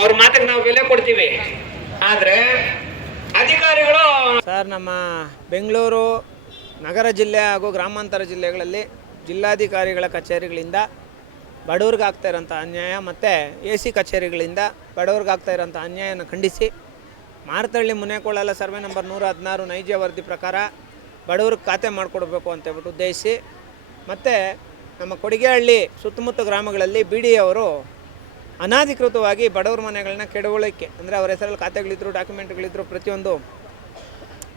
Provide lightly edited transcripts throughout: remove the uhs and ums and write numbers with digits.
ಅವ್ರ ಮಾತಿಗೆ ನಾವು ಬೆಲೆ ಕೊಡ್ತೀವಿ. ಆದ್ರೆ ಅಧಿಕಾರಿಗಳು ಸರ್, ನಮ್ಮ ಬೆಂಗಳೂರು ನಗರ ಜಿಲ್ಲೆ ಹಾಗೂ ಗ್ರಾಮಾಂತರ ಜಿಲ್ಲೆಗಳಲ್ಲಿ ಜಿಲ್ಲಾಧಿಕಾರಿಗಳ ಕಚೇರಿಗಳಿಂದ ಬಡವ್ರಿಗೆ ಆಗ್ತಾ ಇರೋಂಥ ಅನ್ಯಾಯ ಮತ್ತು AC ಕಚೇರಿಗಳಿಂದ ಬಡವ್ರಿಗೆ ಆಗ್ತಾ ಇರೋಂಥ ಅನ್ಯಾಯನ ಖಂಡಿಸಿ ಮಾರತಹಳ್ಳಿ ಮುನೇಕೊಳ್ಳಲ ಸರ್ವೆ ನಂಬರ್ 116 ನೈಜ ವರದಿ ಪ್ರಕಾರ ಬಡವ್ರಿಗೆ ಖಾತೆ ಮಾಡಿಕೊಡ್ಬೇಕು ಅಂತೇಳ್ಬಿಟ್ಟು ಉದ್ದೇಶಿಸಿ, ಮತ್ತು ನಮ್ಮ ಕೊಡಿಗೆಹಳ್ಳಿ ಸುತ್ತಮುತ್ತ ಗ್ರಾಮಗಳಲ್ಲಿ BDA ಅವರು ಅನಾಧಿಕೃತವಾಗಿ ಬಡವ್ರ ಮನೆಗಳನ್ನ ಕೆಡವಳಿಕೆ, ಅಂದರೆ ಅವ್ರ ಹೆಸರಲ್ಲಿ ಖಾತೆಗಳಿದ್ರು, ಡಾಕ್ಯುಮೆಂಟ್ಗಳಿದ್ರು, ಪ್ರತಿಯೊಂದು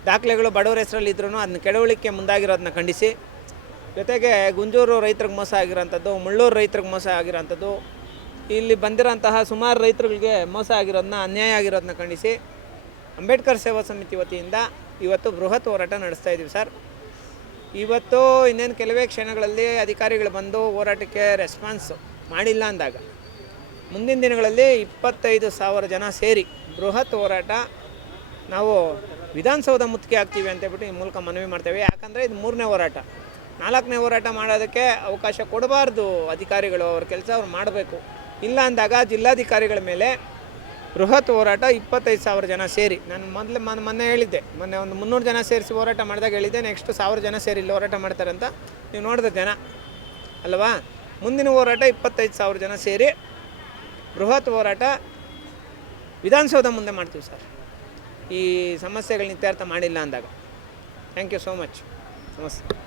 ದಾಖಲೆಗಳು ಬಡವ್ರ ಹೆಸರಲ್ಲಿದ್ರೂ ಅದನ್ನ ಕೆಡವಳಿಕೆ ಮುಂದಾಗಿರೋದನ್ನ ಖಂಡಿಸಿ, ಜೊತೆಗೆ ಗುಂಜೂರು ರೈತರಿಗೆ ಮೋಸ ಆಗಿರೋಂಥದ್ದು, ಮುಳ್ಳೂರು ರೈತರಿಗೆ ಮೋಸ ಆಗಿರೋಂಥದ್ದು, ಇಲ್ಲಿ ಬಂದಿರೋಂತಹ ಸುಮಾರು ರೈತರುಗಳಿಗೆ ಮೋಸ ಆಗಿರೋದನ್ನ, ಅನ್ಯಾಯ ಆಗಿರೋದನ್ನ ಖಂಡಿಸಿ ಅಂಬೇಡ್ಕರ್ ಸೇವಾ ಸಮಿತಿ ವತಿಯಿಂದ ಇವತ್ತು ಬೃಹತ್ ಹೋರಾಟ ನಡೆಸ್ತಾ ಇದ್ದೀವಿ ಸರ್. ಇವತ್ತು ಇನ್ನೇನು ಕೆಲವೇ ಕ್ಷಣಗಳಲ್ಲಿ ಅಧಿಕಾರಿಗಳು ಬಂದು ಹೋರಾಟಕ್ಕೆ ರೆಸ್ಪಾನ್ಸ್ ಮಾಡಿಲ್ಲ ಅಂದಾಗ ಮುಂದಿನ ದಿನಗಳಲ್ಲಿ 25,000 ಜನ ಸೇರಿ ಬೃಹತ್ ಹೋರಾಟ ನಾವು ವಿಧಾನಸೌಧ ಮುತ್ತಿಗೆ ಆಗ್ತೀವಿ ಅಂತೇಳ್ಬಿಟ್ಟು ಈ ಮೂಲಕ ಮನವಿ ಮಾಡ್ತೇವೆ. ಯಾಕಂದರೆ ಇದು 3ನೇ ಹೋರಾಟ. 4ನೇ ಹೋರಾಟ ಮಾಡೋದಕ್ಕೆ ಅವಕಾಶ ಕೊಡಬಾರ್ದು ಅಧಿಕಾರಿಗಳು. ಅವ್ರ ಕೆಲಸ ಅವ್ರು ಮಾಡಬೇಕು. ಇಲ್ಲ ಅಂದಾಗ ಜಿಲ್ಲಾಧಿಕಾರಿಗಳ ಮೇಲೆ ಬೃಹತ್ ಹೋರಾಟ 25,000 ಜನ ಸೇರಿ, ನಾನು ಮೊನ್ನೆ ಹೇಳಿದ್ದೆ, ಮೊನ್ನೆ ಒಂದು 300 ಜನ ಸೇರಿಸಿ ಹೋರಾಟ ಮಾಡಿದಾಗ ಹೇಳಿದ್ದೆ, ನೆಕ್ಸ್ಟ್ 1000 ಜನ ಸೇರಿ ಇಲ್ಲಿ ಹೋರಾಟ ಮಾಡ್ತಾರೆ ಅಂತ. ನೀವು ನೋಡಿದ ಜನ ಅಲ್ವಾ? ಮುಂದಿನ ಹೋರಾಟ 25,000 ಜನ ಸೇರಿ ಬೃಹತ್ ಹೋರಾಟ ವಿಧಾನಸೌಧ ಮುಂದೆ ಮಾಡ್ತೀವಿ ಸರ್, ಈ ಸಮಸ್ಯೆಗಳನ್ನ ಇತ್ಯರ್ಥ ಮಾಡಿಲ್ಲ ಅಂದಾಗ. Thank you so much. ನಮಸ್ತೆ.